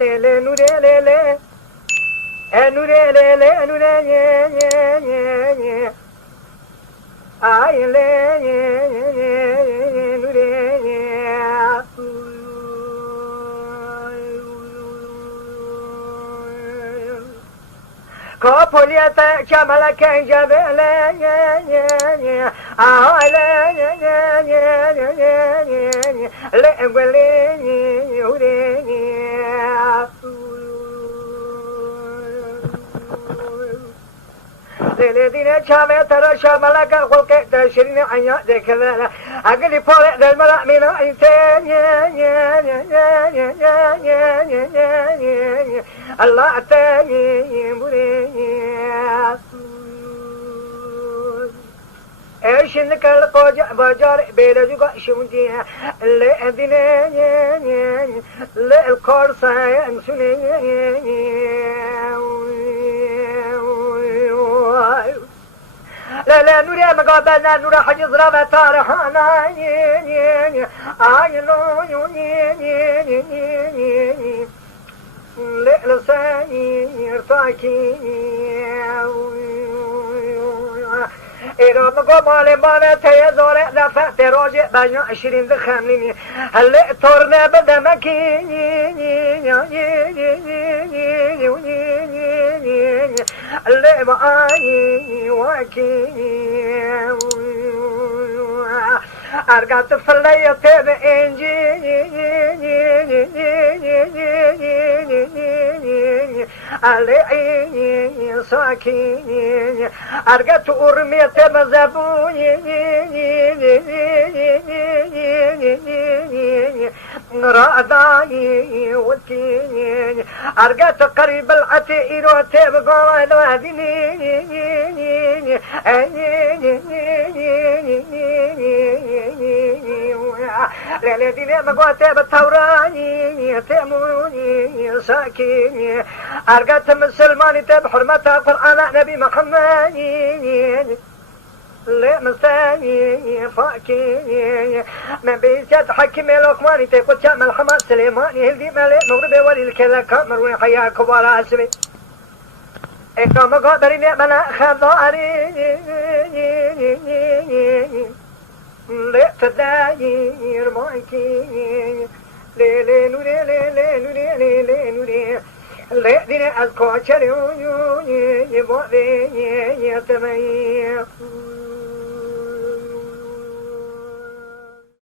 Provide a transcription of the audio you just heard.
le nure le nure le nure ye ye ye ye ay le ye ye ye nure ye Kapuliyata kamala kenjabele ye ye ye ay le ye ye ye ye ye le ngwele ye ure ye Dine çame taraşa malaka kolke taşirine anya dekala agli pole del mala mina ite ye ye ye ye ye ye ye Allah te ye bure şimdi kal koca bacar belajuga şimdi le dine ye ye le korsa emsune لا لا نوري مقابلنا نوري حجز رابع طارحانا عينو لساني ارتاكي إذا مقو مالي مالي تيزوري دفع تروجي بجنا 20 دخمليني هلي تورنا بدمكي اللي معاني واكي أرقات فلي تبع إنجي علي ساكي أرقات أرمي تبزبوني راداي وكيني أرقات قريب العتير وتبقى الوادني ليلتي مقوات بتوراني تأموني ساكيني أرقات مسلماني بحرمتها قرآن نبي محمد لا مستاني فاكي ما بيسات حكمي لقماني تقول شامل حماد سليماني هلدي مالي مغربي ولي الكلا كامر وحيا كبار اسمي إكرام قادرين منا خضاري لا تداير مايكي لي نوري لي نوري لي نوري لا دين أذكر شريو يبغى يتميز